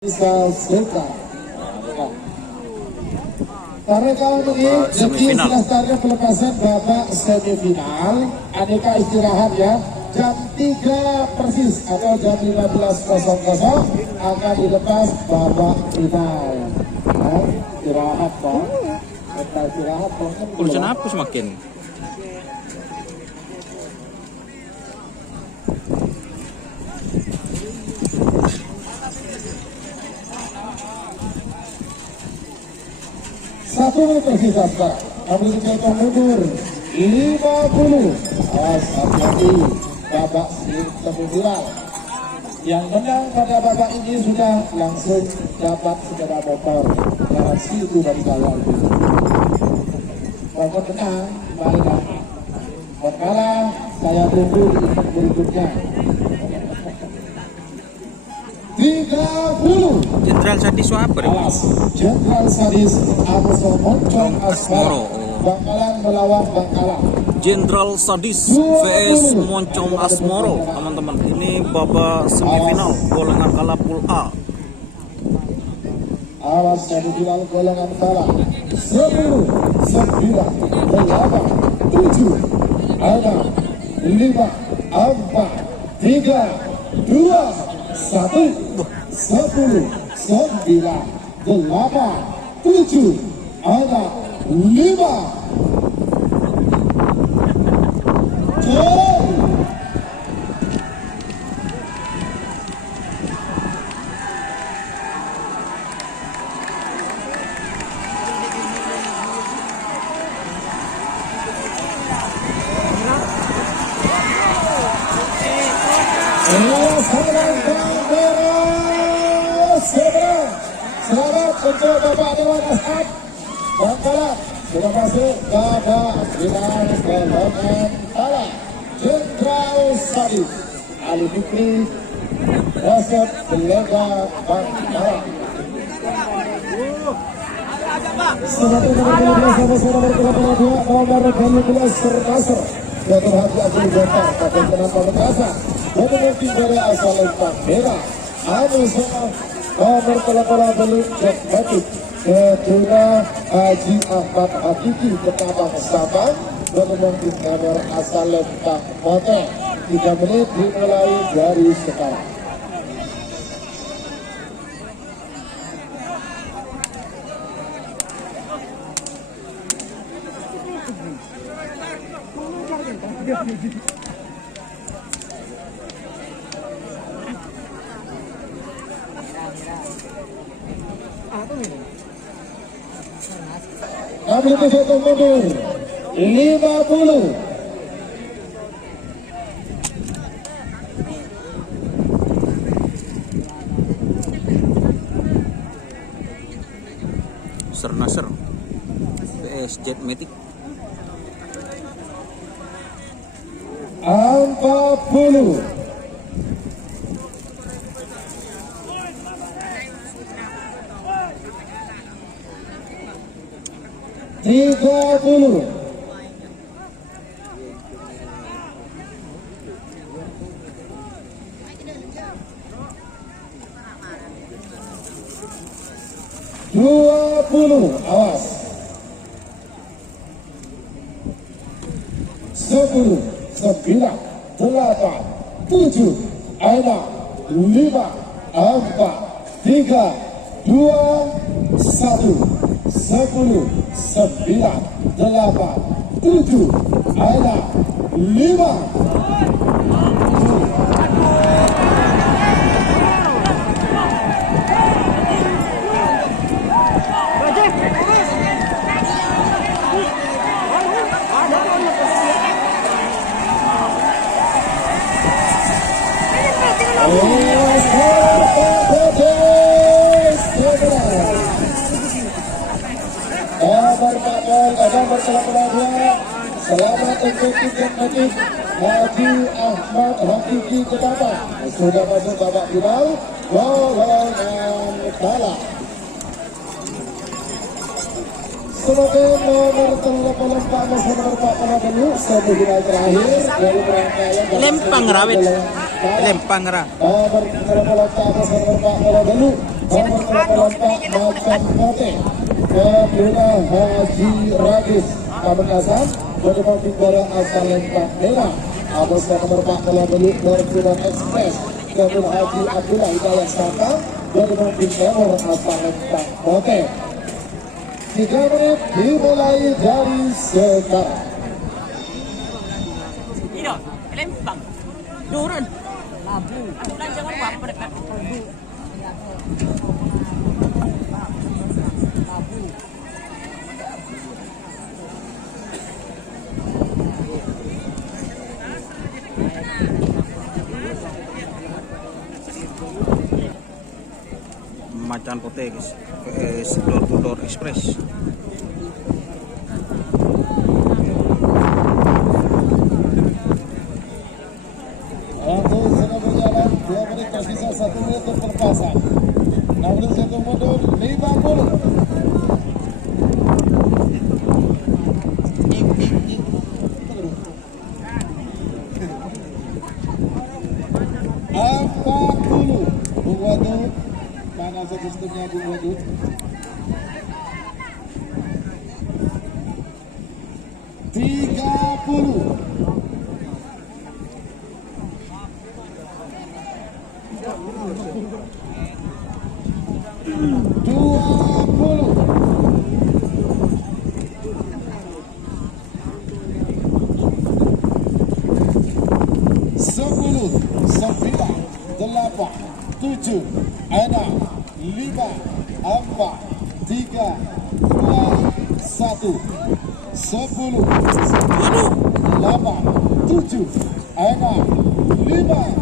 bisa suka. Karena kalau ini jadi sudah startnya pelepasan babak semifinal. Aneka istirahat ya. Jam 3 persis atau jam 15.00 akan dilepas babak final. Nah, istirahat dong. Kita istirahat dong. Urusan apa semakin? Satu menit tersisa sekarang. Ambil kecepatan mundur 50. Awas hati-hati. Babak semifinal. Yang menang pada babak ini sudah langsung dapat sepeda motor. Garansi itu dari saya. Kalau menang, baiklah. Kalau kalah, saya tunggu di berikutnya. 30. Jenderal Sadis apa? Jenderal Sadis Amuso Moncong Asmoro bakalan melawan Bangkalan. Jenderal Sadis vs Moncong Asmoro, teman-teman. Ini babak semifinal golongan kala pool A. Awas semifinal golongan kala 10, 9, 8, 7, 6, 5, 4, 3, 2, 1. 10, 9, 8, 7, 6, 5. Selamat untuk Bapak Dewan Ashab Bangkalan sudah masuk babak final golongan kala. Jenderal Sadis Ali Fikri Wasep Belega Bangkalan. Semakin nomor 12 nomor 2 nomor 12 Serkaser Dr. Haji Abdul Jota Kapten Tenang Pamekasan nomor 3 asal Lempang Merah Anu Sama nomor 8 Belum Jack Batik kedua Haji Ahmad Hakiki Ketapang Sabang nomor 3 asal Lempang Motor. 3 menit dimulai dari sekarang. Ambil kecepatan mundur 50. Nasr vs Jet Matic. 40. Tiga puluh. 20. Awas 10, 9, 8, 7, 6, 5, 4, 3, 2, 1. 10, 9, 8, 7, 6, 5. Selamat untuk tiket Matic Haji Ahmad Hakiki Ketapang sudah masuk babak final golongan kala. Sebagai nomor 34 masih nomor 4 dulu semifinal terakhir dari rangkaian Lempang rawit. Lempang ra. Nomor 34 masih nomor 4 dulu nomor 8 Macan Kote Kedua Haji Ragis Pamekasan Kedua Pinggara asal Lempang Merah Abos nomor 4 Beluk Berkudan Express Kedua Haji Abdullah Hidayat Saka Kedua Pinggara asal Lempang Kote 3 menit dimulai dari sekarang. Tidak, Lempang. Turun. Labu. Aku kan jangan buat mereka. Labu. Macan Kote guys, PS Door to Door Express. Untuk sudah berjalan 2 menit tersisa 1 menit untuk pelepasan. 61 mundur 50. Bung Wadud, mana sebetulnya Bung Wadud? Tiga puluh. Sepuluh, 9, 8, 7, 6, 5, 4, 3, 2, 1. 10, 8, 7, 6, 5.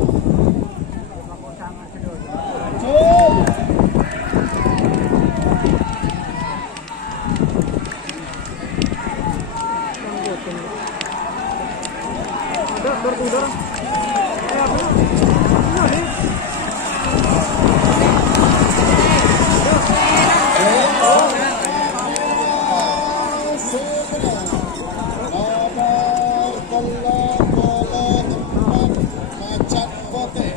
Macan Kote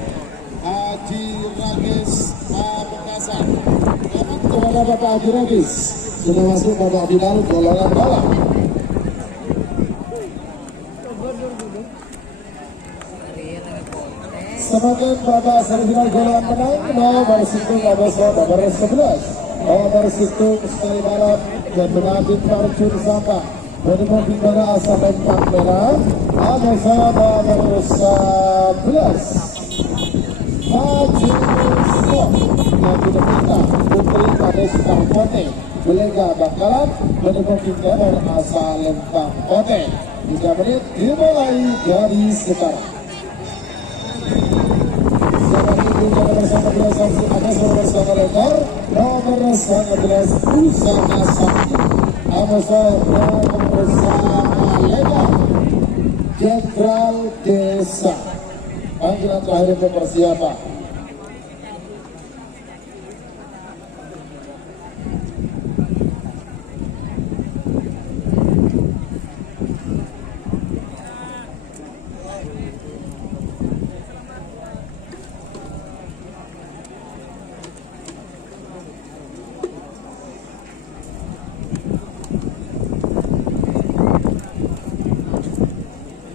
Haji Ragis Pamekasan. Kepada Bapak Haji Ragis sudah masuk Bapak Bilal golongan bawah. Semakin Bapak semifinal golongan menang nomor situng nomor 11 nomor situng sekali balap dan Benabit Parcun Saka bertemu Pinggara asal Lempang Merah nomor nomor 11 Haji Sok yang tidak kita Putri Kades Kote Belega Bakalan bertemu Pinggara asal Lempang Kote. 3 menit dimulai dari sekarang. Bersama lekor nomor 11 Usama Sakti Amosol nomor bersama lekor Jenderal Desa. Panggilan terakhir untuk persiapan.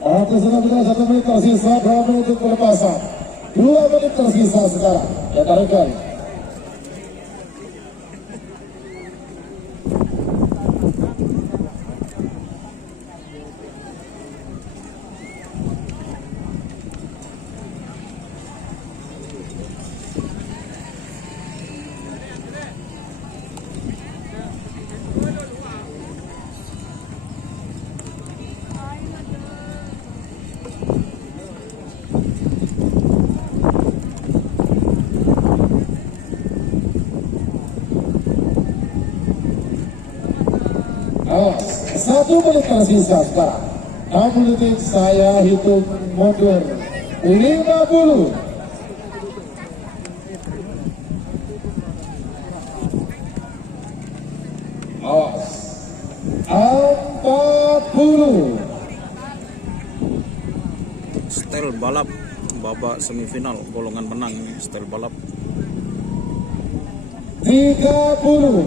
Waktu sudah kita 1 menit tersisa, 2 menit untuk pelepasan. 2 menit tersisa sekarang. Ya taruhkan. Satu menit tersisa sekarang. 6 detik saya hitung mundur. 50. Awas. 40. Style balap babak semifinal golongan menang, style balap 30.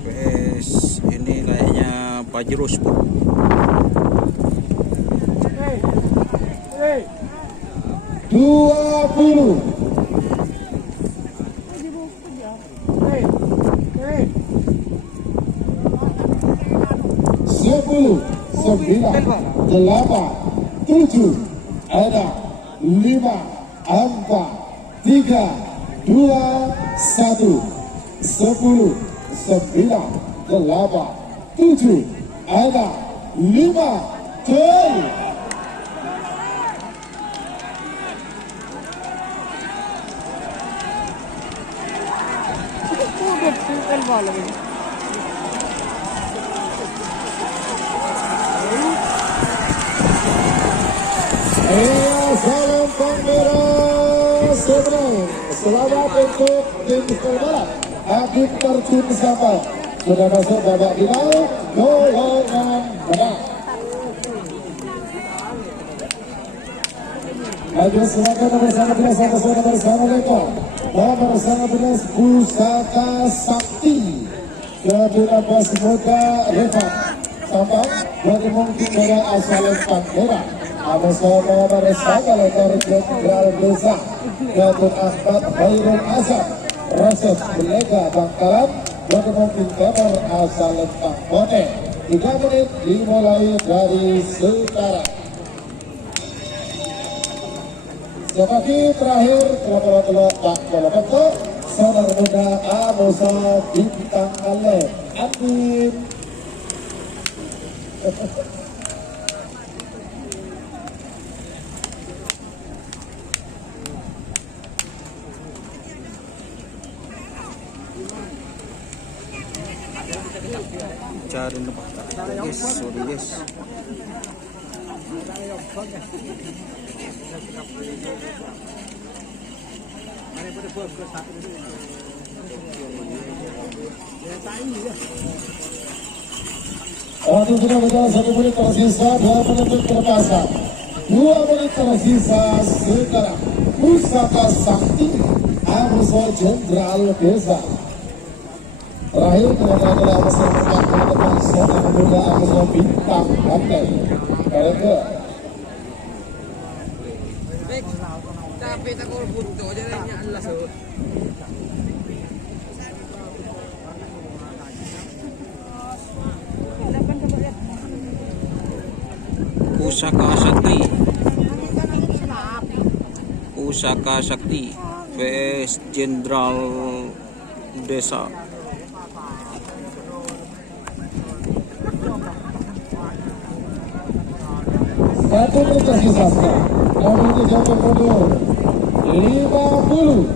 PS ini kayaknya Pajero Sport. 20. 10, 9, 8, 7, ada 5, 4, 3, 2, 1. 10, 9, 8, 7, ada 5, gol. Salam Pangeran Seberang. Selamat untuk tim Seberang. Akib terjun sampai sudah masuk babak final golongan menang. Maju silakan nomor 19 sama bersama mereka. Nomor 19 Pusaka Sakti. Kedua bos muda Rifat. Tambah dari mungkin dari asal Pangeran. Sama-sama bersama lekor Jenderal Desa Gatot Ahmad Khairul Asam proses Belega Bangkalan berkemungkin kabar asal Lentang Bote. 3 menit dimulai dari sekarang. Seperti terakhir kelapa-kelapa tak kelapa saudara muda Amusa Bintang Ale Andin. Cari tempat. Yes, sorry yes. Waktu sudah berjalan 1 menit tersisa, 2 menit terpasang. 2 menit tersisa sekarang. Pusaka Sakti Amusa Jenderal Desa. Terakhir kepada adalah Amusa Bintang saudara muda Amusa Bintang Pantai. Mereka Tapi tak kau butuh aja Allah so. Pusaka Sakti. Pusaka Sakti vs Jenderal Desa. satu menit tersisa sekarang. Nomor 30 mundur 50.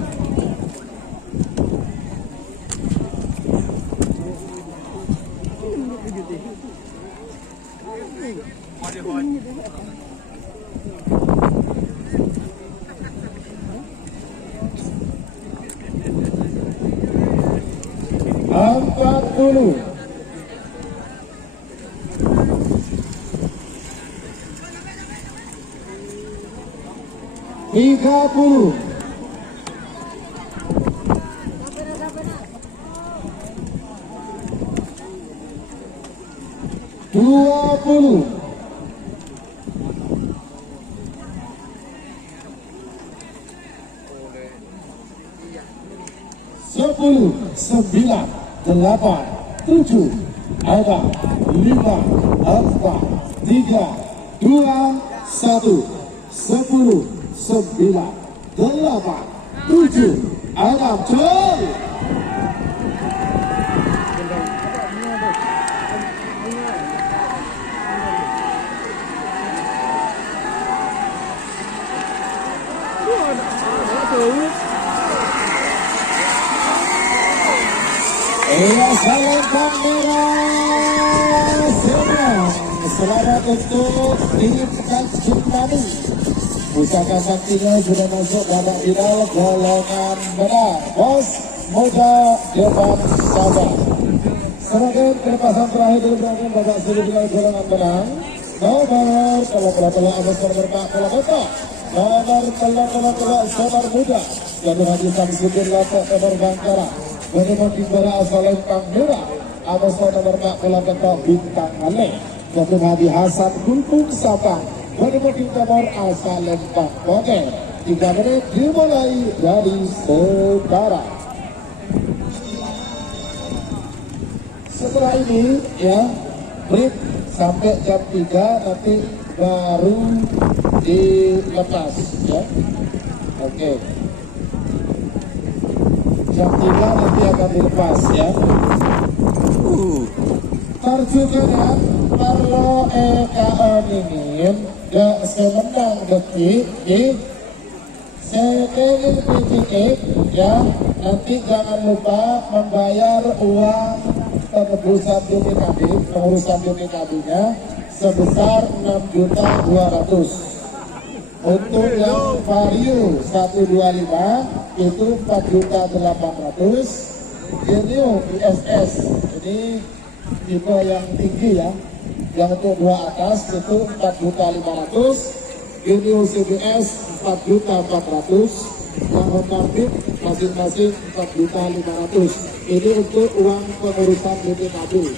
Empat puluh. 30. 20. 10, 9, 8, 7, ada 5, 4, 3, 2, 1. 10, 9, 8, 7, 6, gol. Salam Pangeran Seberang. Selamat untuk tim Tanjung Madu. Pusaka Saktinya sudah masuk babak final golongan menang. Bos muda depan sabar. Sebagai perpasan terakhir dari berangkat babak semifinal golongan menang. Nomor kalau telah Amus nomor 4 kalau nomor 82 Sonar Muda jatuh hati Samsudin Lato nomor Bangkara menemui juara asal Lempang Merah Amoso nomor 48 Bintang Ale jatuh hati Hasan Gulpung Sabang menemui nomor asal Lempang Kotel 3 menit dimulai dari sekarang. Setelah ini ya break sampai jam 3 nanti baru dilepas ya. Oke. Jam 3 nanti akan dilepas ya. Terjukan ya, kalau EKO ingin gak semenang detik sekelin PCE ya, nanti jangan lupa membayar uang penebusan BPKB, pengurusan BPKB-nya sebesar 6.200.000. Untuk yang vario 125 itu 4.800.000. Genio ISS ini tipe yang tinggi ya. Yang untuk 2 atas itu 4.500.000. Genio CBS 4.400.000. Yang Honda Fit masing-masing 4.500.000. Ini untuk uang pengurusan BPKB.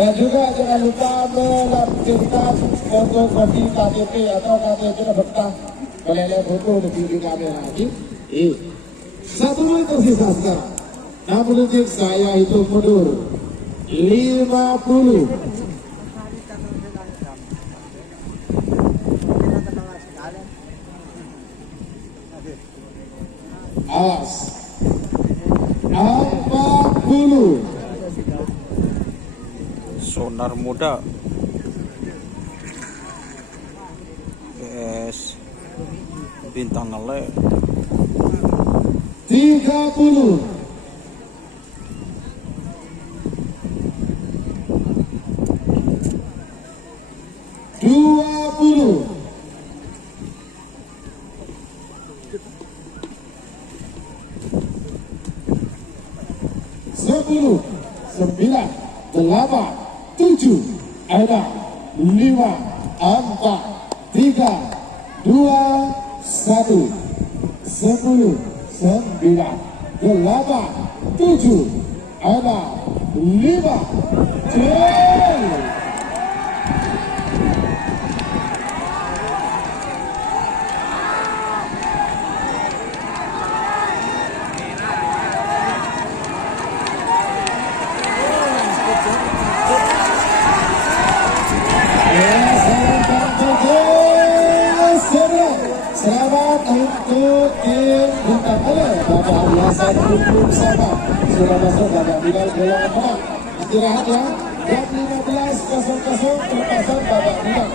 Dan juga jangan lupa melampirkan foto kopi KTP atau KTP betah meleleh foto lebih di kamera lagi. 1 menit tersisa sekarang. 60 detik saya hitung mundur. 50. Awas. 40. Sonar Muda PS Bintang Ale 30. 20. 10. 9. 8. 7, 6, 5, 4, 3, 2, 1, 10, 9, 8, 7, 6, 5, 4. Selamat untuk tim Bintang Ale, Bapak Hasan Gulpung Sabang sudah masuk babak final golongan menang. Istirahat ya, jam 15.00 perpasan babak final.